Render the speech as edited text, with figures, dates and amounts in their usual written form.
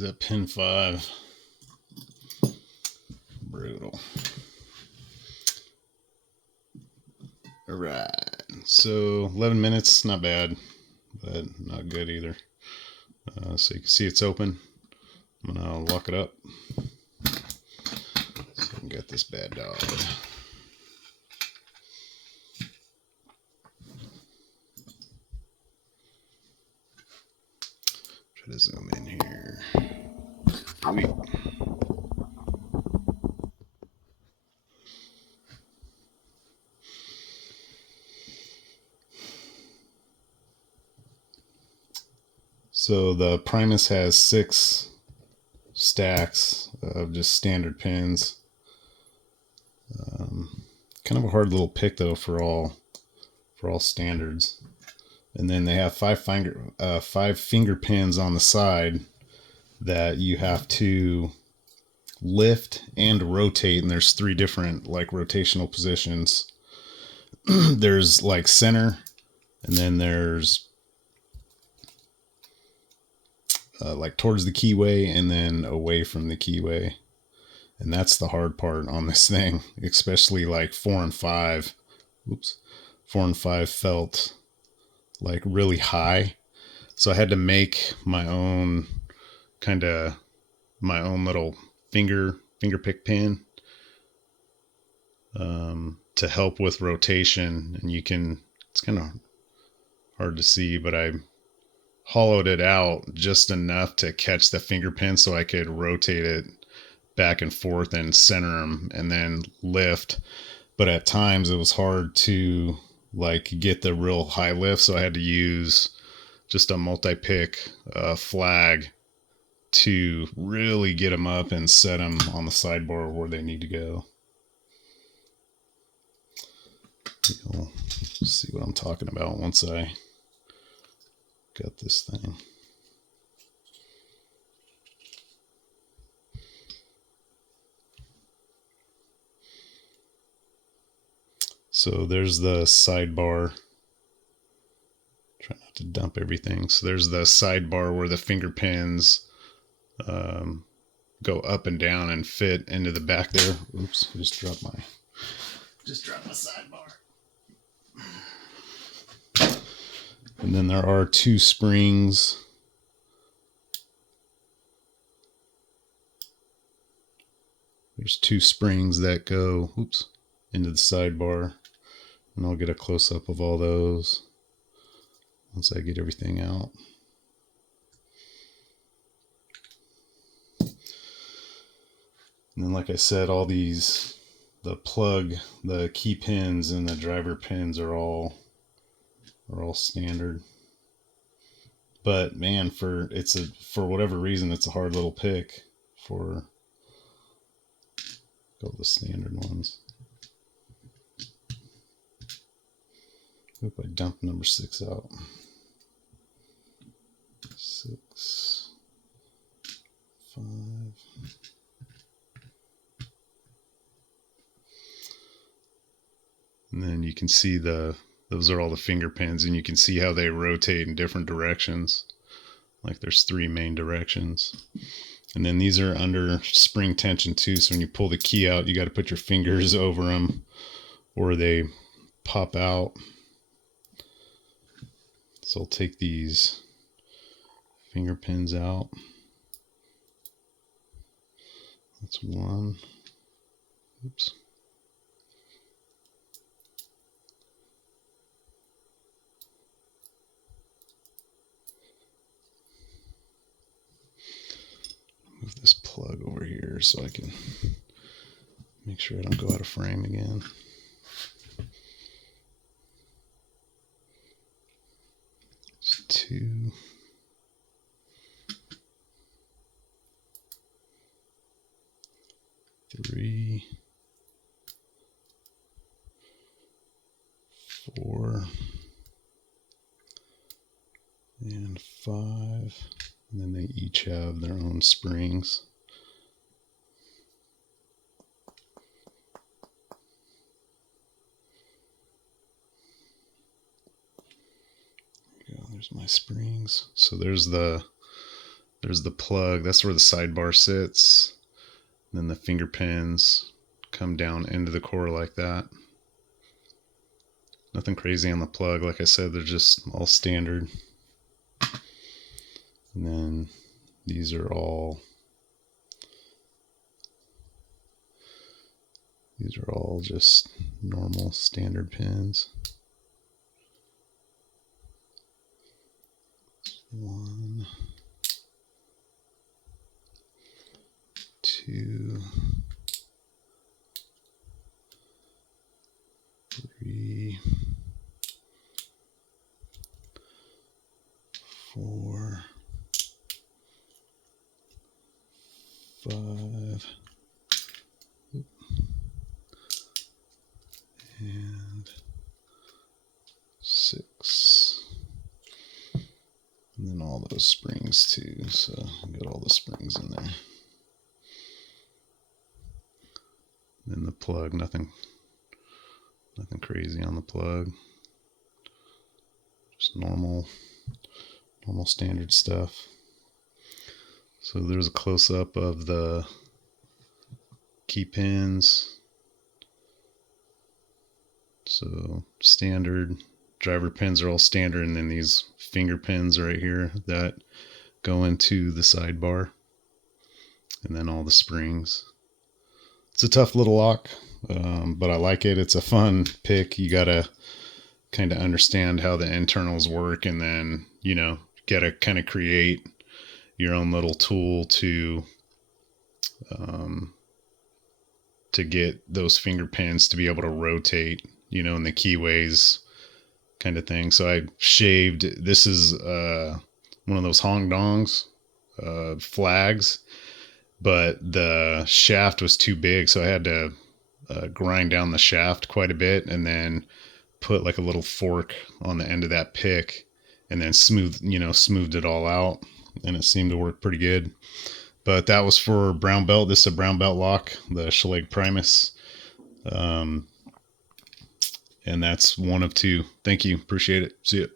Is that pin 5? Brutal. Alright, so 11 minutes, not bad, but not good either. So you can see it's open. I'm gonna lock it up so I can get this bad dog. Try to zoom in here. Sweet. So the Primus has 6 stacks of just standard pins. Kind of a hard little pick though for all standards. And then they have 5 finger pins on the side that you have to lift and rotate, and there's 3 different like rotational positions. There's like center, and then there's like towards the keyway and then away from the keyway. And that's the hard part on this thing, especially like 4 and 5. Oops. 4 and 5 felt like really high. So I had to make my own little finger pick pin to help with rotation. And it's kind of hard to see, but I hollowed it out just enough to catch the finger pin so I could rotate it back and forth and center them and then lift. But at times it was hard to like get the real high lift, so I had to use just a multi-pick flag to really get them up and set them on the sidebar where they need to go. You'll see what I'm talking about once I got this thing. So there's the sidebar. Try not to dump everything. So there's the sidebar where the finger pins go up and down and fit into the back there. Oops, I just dropped my sidebar. And then there are 2 springs. There's 2 springs that go into the sidebar. And I'll get a close-up of all those once I get everything out. And then, like I said, all these, the plug, the key pins, and the driver pins are all standard. But man, for whatever reason, it's a hard little pick for all the standard ones. Oop, I dumped number 6 out. 6, 5. And then you can see those are all the finger pins, and you can see how they rotate in different directions. Like there's 3 main directions. And then these are under spring tension too, so when you pull the key out, you got to put your fingers over them or they pop out. So I'll take these finger pins out. That's 1. Oops. Move this plug over here so I can make sure I don't go out of frame again. It's 2. 3, 4, and 5. And then they each have their own springs. There you go, there's my springs. So there's the There's the plug. That's where the sidebar sits. And then the finger pins come down into the core like that. Nothing crazy on the plug. Like I said, they're just all standard. And then these are all just normal standard pins. 1, 2, 3, 4, 5, and 6. And then all those springs too, so I got all the springs in there. Then the plug, nothing crazy on the plug. Just normal standard stuff. So there's a close-up of the key pins. So standard driver pins are all standard, and then these finger pins right here that go into the sidebar, and then all the springs. It's a tough little lock, but I like it. It's a fun pick. You gotta kind of understand how the internals work, and then, you know, gotta kind of create your own little tool to get those finger pins to be able to rotate, you know, in the keyways kind of thing. So I shaved, this is one of those Hong Dongs flags, but the shaft was too big, so I had to grind down the shaft quite a bit, and then put like a little fork on the end of that pick, and then smoothed it all out, and it seemed to work pretty good. But that was for brown belt. This is a brown belt lock, the Schlage Primus. And that's one of 2. Thank you. Appreciate it. See ya.